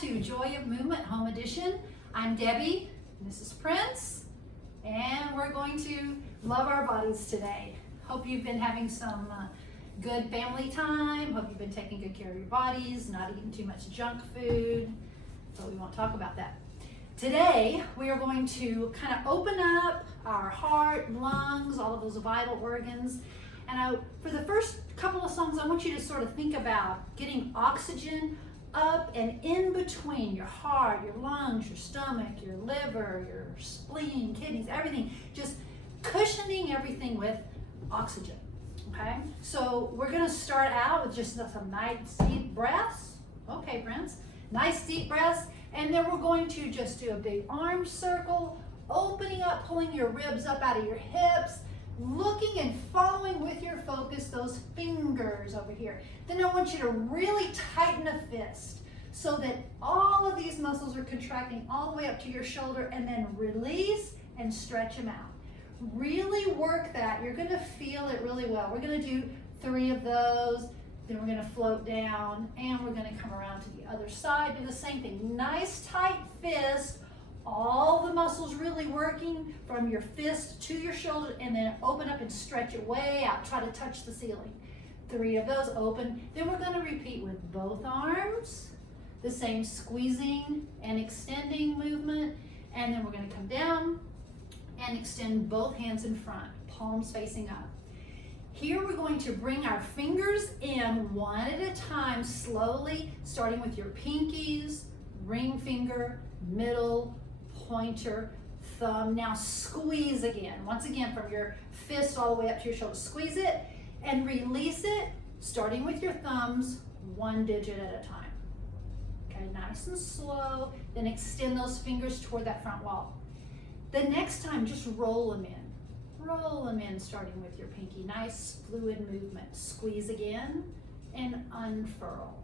to Joy of Movement Home Edition. I'm Debbie, and this is Prince, and we're going to love our bodies today. Hope you've been having some good family time. Hope you've been taking good care of your bodies, not eating too much junk food, but we won't talk about that. Today, we are going to kind of open up our heart, lungs, all of those vital organs. And for the first couple of songs, I want you to sort of think about getting oxygen up and in between your heart, your lungs, your stomach, your liver, your spleen, kidneys, everything, just cushioning everything with oxygen, okay? So we're gonna start out with just some nice deep breaths. Okay, Prince, nice deep breaths, and then we're going to just do a big arm circle, opening up, pulling your ribs up out of your hips, looking and following with your focus those fingers over here. Then I want you to really tighten a fist so that all of these muscles are contracting all the way up to your shoulder, and then release and stretch them out. Really work that. You're gonna feel it really well. We're gonna do 3 of those, then we're gonna float down, and we're gonna come around to the other side, do the same thing. Nice tight fist, all the muscles really working from your fist to your shoulder, and then open up and stretch it way out. Try to touch the ceiling. 3 of those, open. Then we're gonna repeat with both arms, the same squeezing and extending movement, and then we're gonna come down and extend both hands in front, palms facing up. Here we're going to bring our fingers in one at a time, slowly, starting with your pinkies, ring finger, middle, pointer, thumb. Now squeeze again. Once again, from your fist all the way up to your shoulder. Squeeze it and release it, starting with your thumbs, 1 digit at a time. Okay, nice and slow. Then extend those fingers toward that front wall. The next time, just roll them in. Roll them in, starting with your pinky. Nice fluid movement. Squeeze again and unfurl.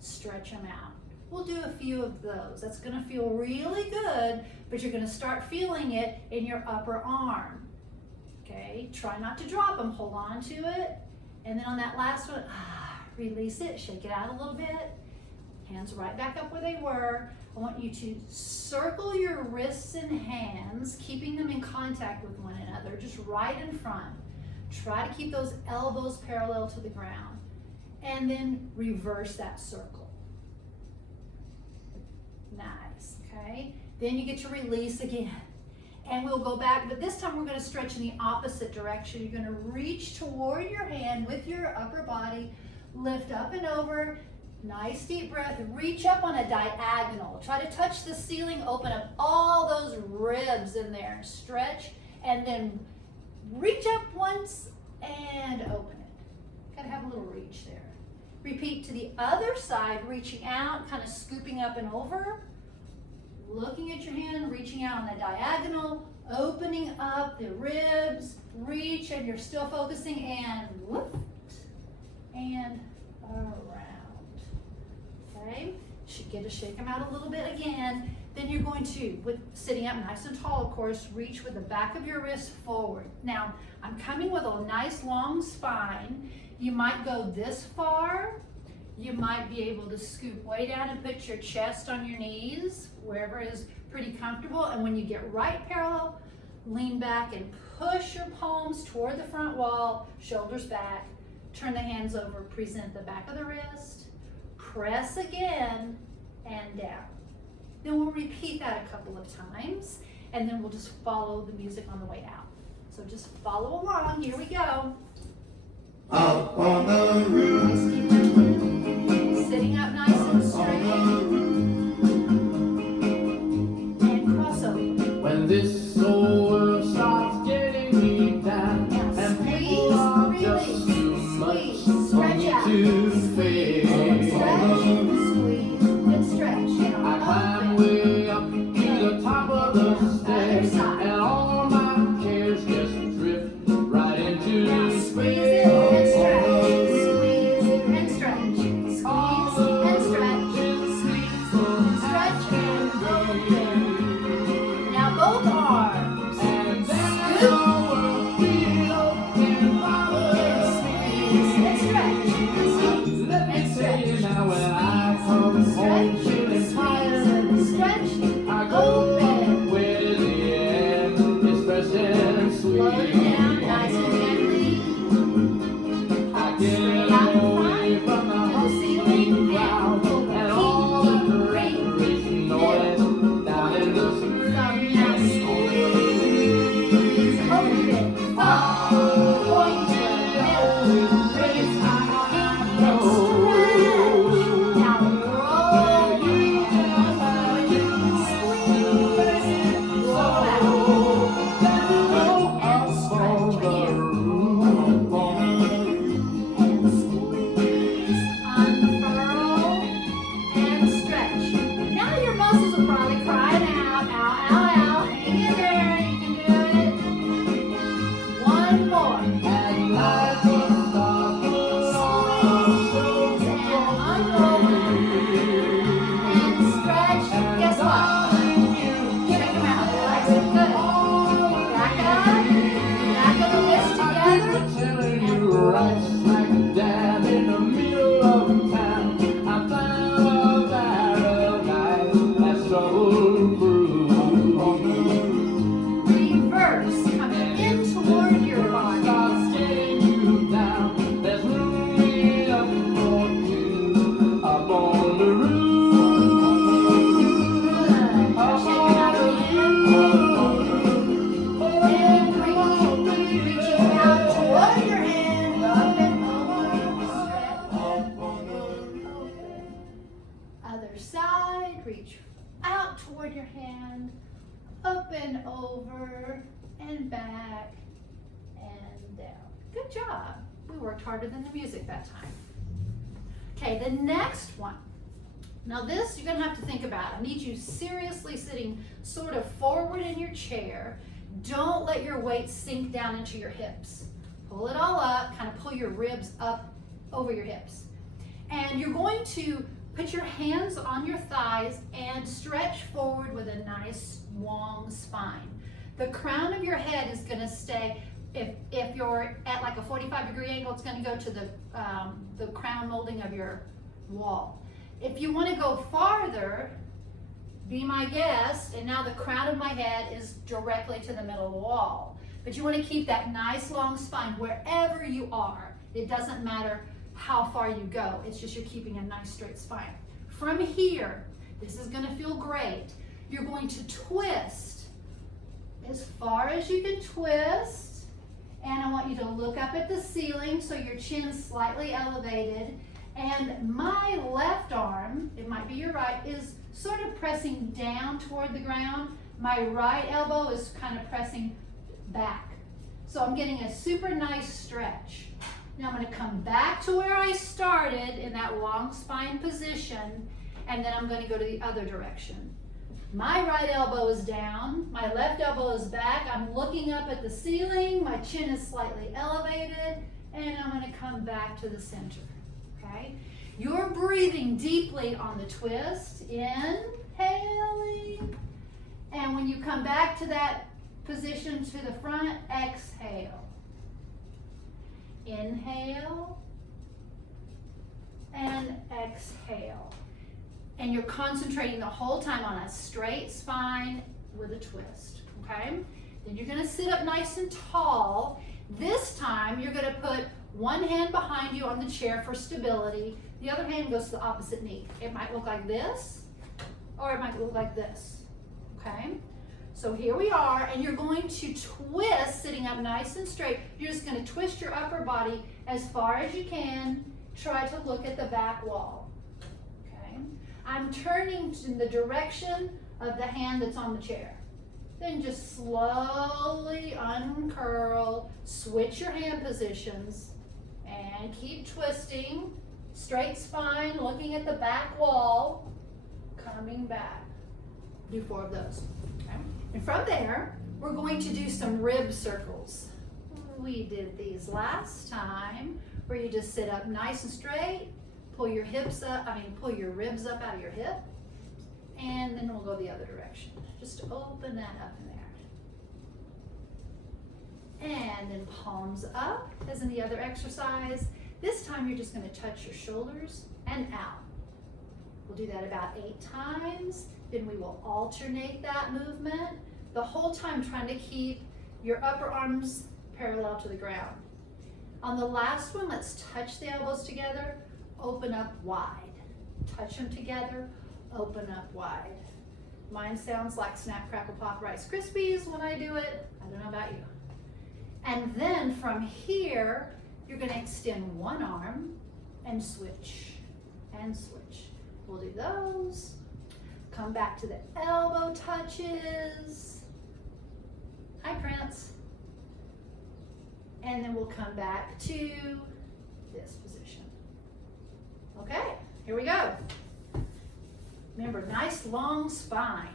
Stretch them out. We'll do a few of those. That's gonna feel really good, but you're gonna start feeling it in your upper arm. Okay, try not to drop them, hold on to it. And then on that last one, release it, shake it out a little bit. Hands right back up where they were. I want you to circle your wrists and hands, keeping them in contact with one another, just right in front. Try to keep those elbows parallel to the ground. And then reverse that circle. Nice, okay? Then you get to release again. And we'll go back, but this time we're gonna stretch in the opposite direction. You're gonna reach toward your hand with your upper body, lift up and over, nice deep breath, reach up on a diagonal. Try to touch the ceiling, open up all those ribs in there, stretch, and then reach up once and open it. Gotta have a little reach there. Repeat to the other side, reaching out, kind of scooping up and over, looking at your hand, reaching out on the diagonal, opening up the ribs, reach, and you're still focusing, and lift, and around. Okay, should get to shake them out a little bit again. Then you're going to, with sitting up nice and tall, of course, reach with the back of your wrist forward. Now, I'm coming with a nice long spine. You might go this far. You might be able to scoop way down and put your chest on your knees, wherever is pretty comfortable. And when you get right parallel, lean back and push your palms toward the front wall, shoulders back, turn the hands over, present the back of the wrist, press again, and down. Then we'll repeat that a couple of times, and then we'll just follow the music on the way out. So just follow along, here we go. Up on the roof, sitting up nice and straight, and cross over. when this whole world starts getting me down, Now and squeeze, people are just release, too much squeeze, for stretch me out. to face. Stretch, squeeze, and stretch. Now I climb open. way up to the top of the stairs, and all my cares just drift right Now into squeeze space. it and stretch. toward your hand, up and over, and back, and down. Good job. We worked harder than the music that time. Okay, the next one. Now this you're gonna have to think about. I need you seriously sitting sort of forward in your chair. Don't let your weight sink down into your hips. Pull it all up, kind of pull your ribs up over your hips. And you're going to put your hands on your thighs and stretch forward with a nice long spine. The crown of your head is gonna stay, if you're at like a 45-degree angle, it's gonna go to the crown molding of your wall. If you wanna go farther, be my guest, and now the crown of my head is directly to the middle of the wall. But you wanna keep that nice long spine wherever you are. It doesn't matter how far you go, it's just you're keeping a nice straight spine. From here, this is gonna feel great. You're going to twist as far as you can twist, and I want you to look up at the ceiling so your chin's slightly elevated, and my left arm, it might be your right, is sort of pressing down toward the ground. My right elbow is kind of pressing back. So I'm getting a super nice stretch. Now I'm going to come back to where I started in that long spine position, and then I'm going to go to the other direction. My right elbow is down, my left elbow is back, I'm looking up at the ceiling, my chin is slightly elevated, and I'm going to come back to the center, okay? You're breathing deeply on the twist, inhaling, and when you come back to that position to the front, exhale. Inhale and exhale. And you're concentrating the whole time on a straight spine with a twist, okay? Then you're gonna sit up nice and tall. This time you're gonna put one hand behind you on the chair for stability. The other hand goes to the opposite knee. It might look like this, or it might look like this, okay? So here we are, and you're going to twist, sitting up nice and straight. You're just going to twist your upper body as far as you can. Try to look at the back wall. Okay? I'm turning in the direction of the hand that's on the chair. Then just slowly uncurl, switch your hand positions, and keep twisting. Straight spine, looking at the back wall, coming back. Do 4 of those. Okay? And from there, we're going to do some rib circles. We did these last time, where you just sit up nice and straight, pull your hips up, pull your ribs up out of your hip, and then we'll go the other direction. Just open that up in there. And then palms up, as in the other exercise. This time you're just going to touch your shoulders and out. We'll do that about 8 times. Then we will alternate that movement, the whole time trying to keep your upper arms parallel to the ground. On the last one, let's touch the elbows together, open up wide. Touch them together, open up wide. Mine sounds like Snap, Crackle, Pop Rice Krispies when I do it. I don't know about you. And then from here, you're going to extend one arm and switch and switch. We'll do those. Come back to the elbow touches. Hi, Prince. And then we'll come back to this position. Okay, here we go. Remember, nice long spine.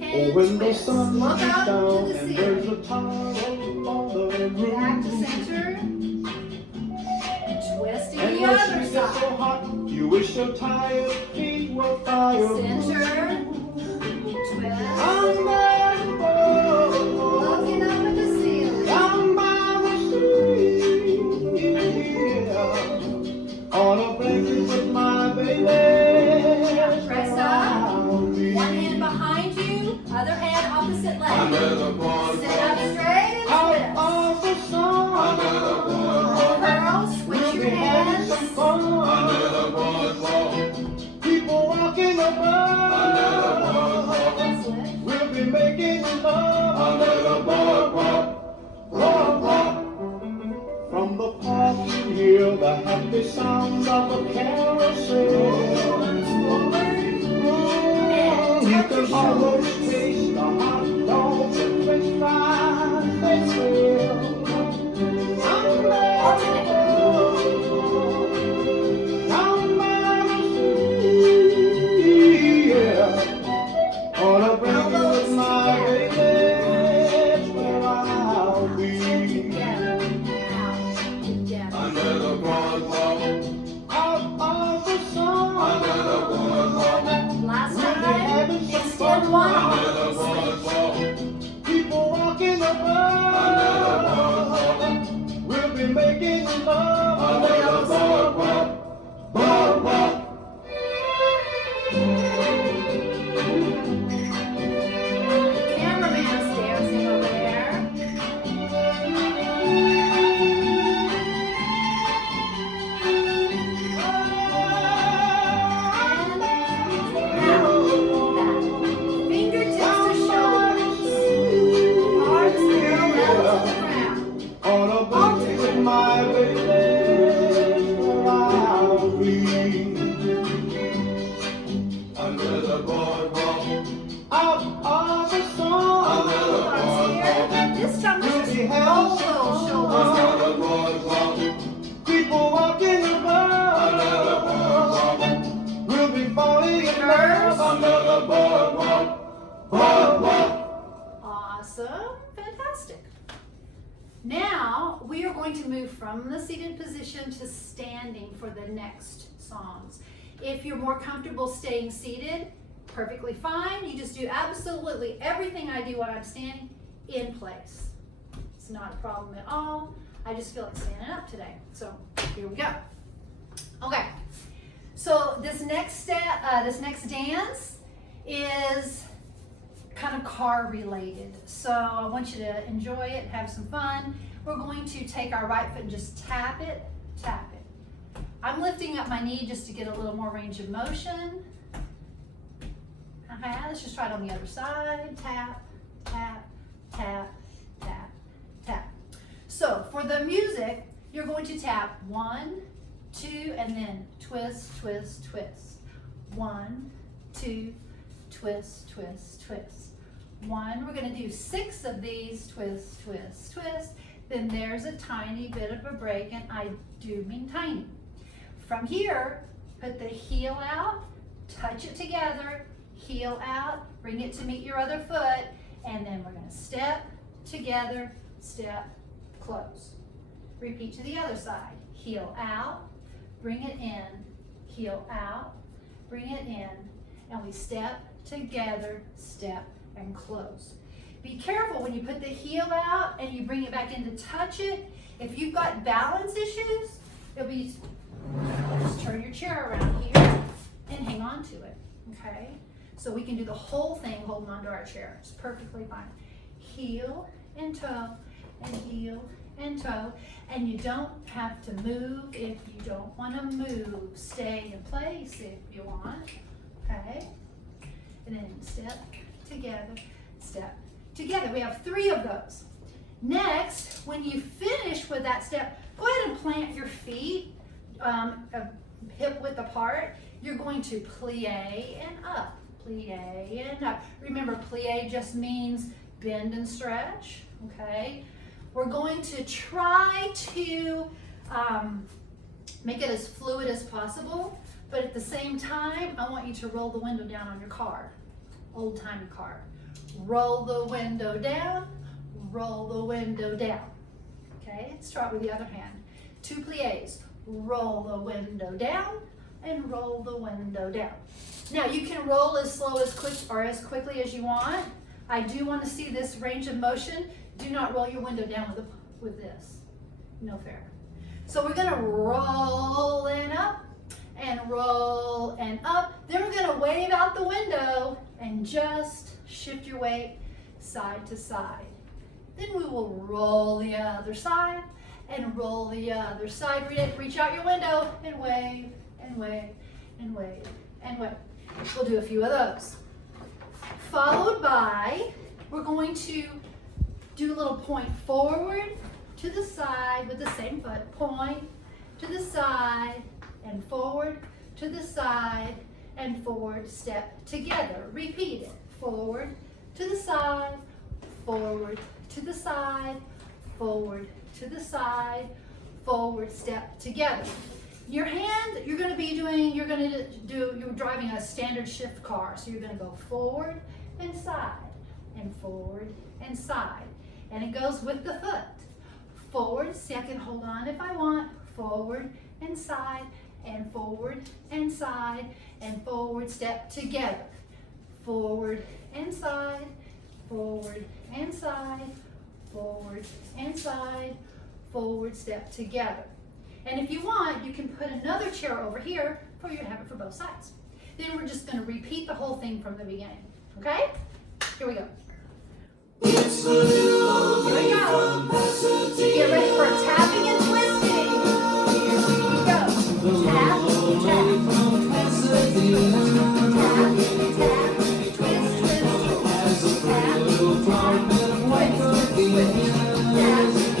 And when the twist. sun Look is out down to the and there's a ceiling. towel on the roof, Back to center. Twisting and the when other she gets so side. hot, you wish your tired feet were fire. Center. Twist. I'm there, Looking up at the ceiling. down by the street, on a blanket with my baby. Now press up. One hand behind you, other hand opposite leg. Under the boardwalk, Sit up straight out and of the sun. Under the boardwalk, curl, switch your hands. some fun. Under the boardwalk, people walking above. Under the boardwalk, we'll be making love. Under the boardwalk, boardwalk. From the park you hear the sounds of a carousel. You can almost taste the hot dogs and french fries they sell. I'm down by the sea, yeah. On a blanket with my baby, that's where I'll be. Under the boardwalk, out of the sun. Under the boardwalk, Last we'll be time, having some extend fun. one Under arm. the boardwalk, people walking around. Under the boardwalk, we'll be making love. Under the boardwalk, boardwalk. Cameraman's dancing over there. Fingertips to shoulders. Arms parallel to the ground. On a blanket with my baby, where I'll be. Under the boardwalk, out of the sun. Under the boardwalk, This time we we'll just be roll having those some shoulders. fun. Under the boardwalk, people walking around. Under the boardwalk, we'll be falling in love. Under the boardwalk, boardwalk. Awesome. Fantastic. Now we are going to move from the seated position to standing for the next songs. If you're more comfortable staying seated, perfectly fine. You just do absolutely everything I do when I'm standing in place. It's not a problem at all. I just feel like standing up today. So here we go. Okay. So this next dance is kind of car related. So I want you to enjoy it, have some fun. We're going to take our right foot and just tap it, tap it. I'm lifting up my knee just to get a little more range of motion. Okay, let's just try it on the other side. Tap, tap, tap, tap, tap. So for the music, you're going to tap 1, 2, and then twist, twist, twist. 1, 2, twist, twist, twist. 1, we're going to do 6 of these, twist, twist, twist. Then there's a tiny bit of a break, and I do mean tiny. From here, put the heel out, touch it together, heel out, bring it to meet your other foot, and then we're going to step together, step, close. Repeat to the other side. Heel out, bring it in, heel out, bring it in, and we step together, step, and close. Be careful when you put the heel out and you bring it back in to touch it. If you've got balance issues, it'll be, just turn your chair around here and hang on to it, okay? So we can do the whole thing holding onto our chair. It's perfectly fine. Heel and toe, and heel and toe. And you don't have to move if you don't want to move. Stay in place if you want, okay? And then step together, step together. We have 3 of those. Next, when you finish with that step, go ahead and plant your feet hip width apart. You're going to plie and up, plie and up. Remember, plie just means bend and stretch, okay? We're going to try to make it as fluid as possible, but at the same time, I want you to roll the window down on your car, old-timey car. Roll the window down, roll the window down. Okay, let's start with the other hand. 2 plies. Roll the window down and roll the window down. Now you can roll as slow as quickly as you want. I do want to see this range of motion. Do not roll your window down with this. No fair. So we're going to roll and up and roll and up. Then we're going to wave out the window and just shift your weight side to side. Then we will roll the other side and roll the other side. Reach out your window and wave and wave and wave and wave. We'll do a few of those. Followed by, we're going to do a little point forward to the side with the same foot. Point to the side, and forward, to the side, and forward, step together. Repeat it. Forward, to the side, forward, to the side, forward, to the side, forward, step together. Your hand, you're driving a standard shift car, so you're gonna go forward and side, and forward and side. And it goes with the foot. Forward, see I can hold on if I want, forward and side, and forward and side, and forward, step together. Forward and side, forward and side, forward and side, forward, step together. And if you want, you can put another chair over here for you to have it for both sides. Then we're just going to repeat the whole thing from the beginning. Okay? Here we go. It's a little old Here we lady go. from Pasadena. Get ready for tapping and twisting. Here we go. Tap, tap, tap, tap, twist, twist, twist. Tap,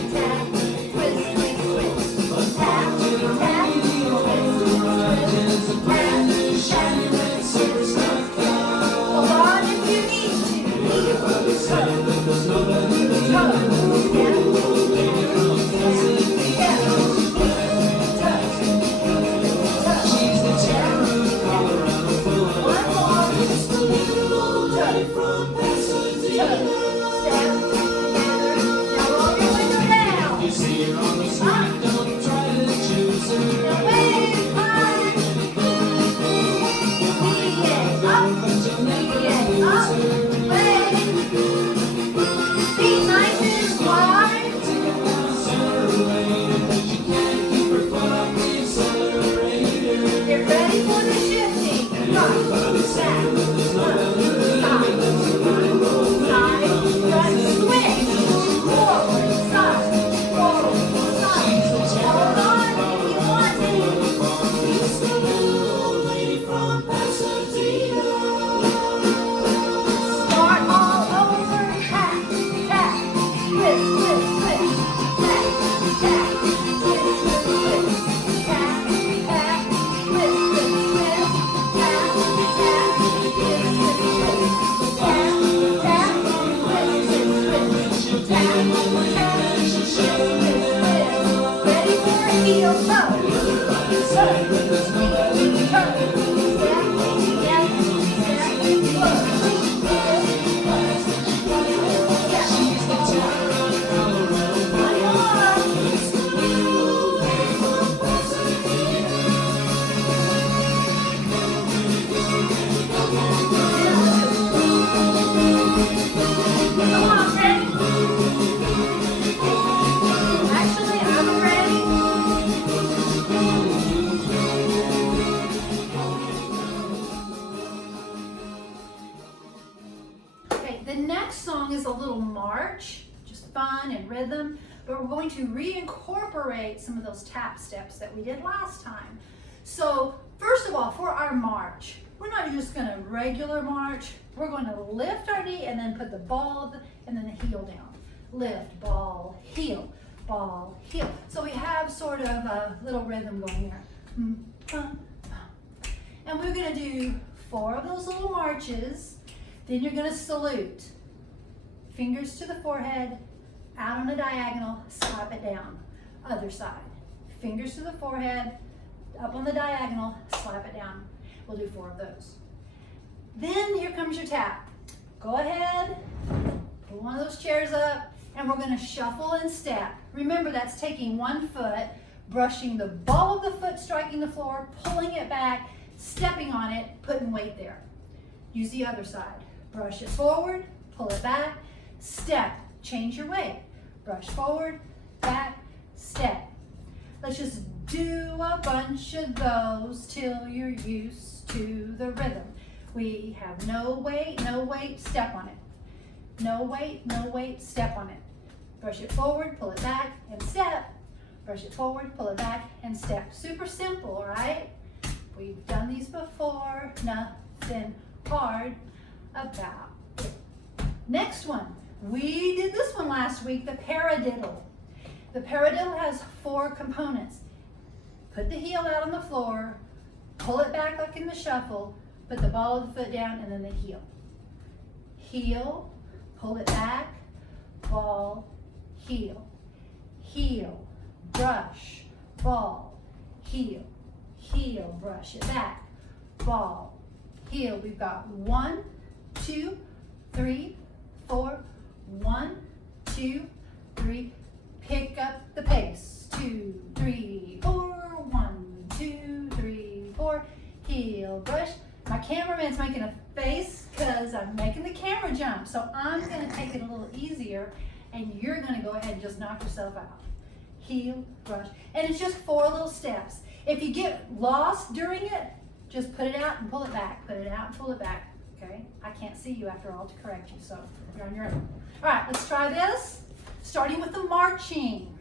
tap, twist, twist, twist. Tap, tap, twist, twist, twist. Tap, tap, twist, twist, twist. Hold on if you need to. But we're going to reincorporate some of those tap steps that we did last time. So first of all, for our march, we're not just going to regular march. We're going to lift our knee and then put the ball and then the heel down. Lift, ball, heel, ball, heel. So we have sort of a little rhythm going here. And we're going to do 4 of those little marches. Then you're going to salute. Fingers to the forehead, out on the diagonal, slap it down. Other side. Fingers to the forehead, up on the diagonal, slap it down. We'll do 4 of those. Then here comes your tap. Go ahead, pull one of those chairs up, and we're going to shuffle and step. Remember, that's taking one foot, brushing the ball of the foot, striking the floor, pulling it back, stepping on it, putting weight there. Use the other side. Brush it forward, pull it back, step, change your weight. Brush forward, back, step. Let's just do a bunch of those till you're used to the rhythm. We have no weight, step on it. No weight, step on it. Brush it forward, pull it back, and step. Brush it forward, pull it back, and step. Super simple, right? We've done these before, nothing hard about it. Next one. We did this one last week, the paradiddle. The paradiddle has 4 components. Put the heel out on the floor, pull it back like in the shuffle, put the ball of the foot down, and then the heel. Heel, pull it back, ball, heel. Heel, brush, ball, heel. Heel, brush it back, ball, heel. We've got 1, 2, 3, 4. 1, 2, 3. Pick up the pace. 2, 3, 4. 1, 2, 3, 4. Heel, brush. My cameraman's making a face because I'm making the camera jump. So I'm going to take it a little easier, and you're going to go ahead and just knock yourself out. Heel, brush. And it's just 4 little steps. If you get lost during it, just put it out and pull it back. Put it out and pull it back. Okay? I can't see you after all to correct you, so you're on your own. All right, let's try this. Starting with the marching.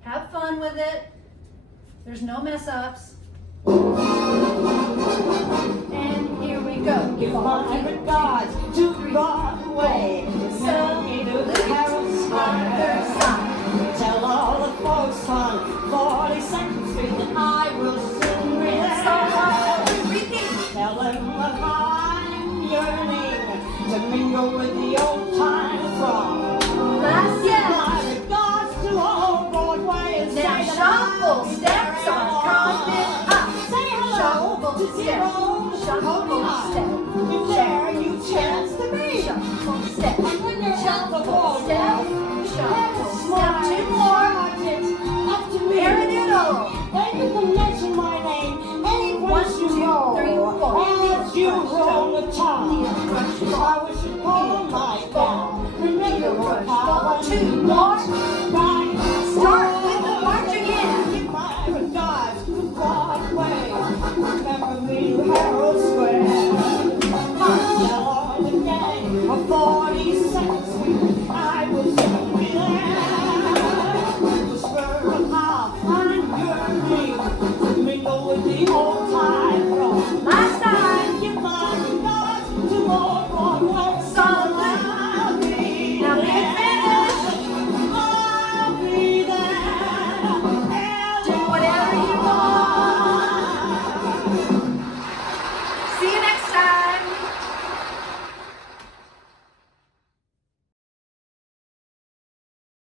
Have fun with it. There's no mess ups. And here we go. Give my regards to Broadway. Send me to the Carol Square. Tell all the folks on 42nd Street that I will soon be there. Tell them that I'm yearning to mingle with the old time throng. Last Give my regards to all Broadway and now say that shuffle I'll steps are coming up. Say hello Shuffle to step. zero. Shuffle step. If there you chance to be. Shuffle step. And when you're on the Shuffle boardwalk, step. Shuffle step. 2 more. Up to me. Paradiddle. When you can mention my name, any 1, place 2, you 3, go, 4. as you roll the tongue, I wish you'd hold my down. Remember what I 2 more.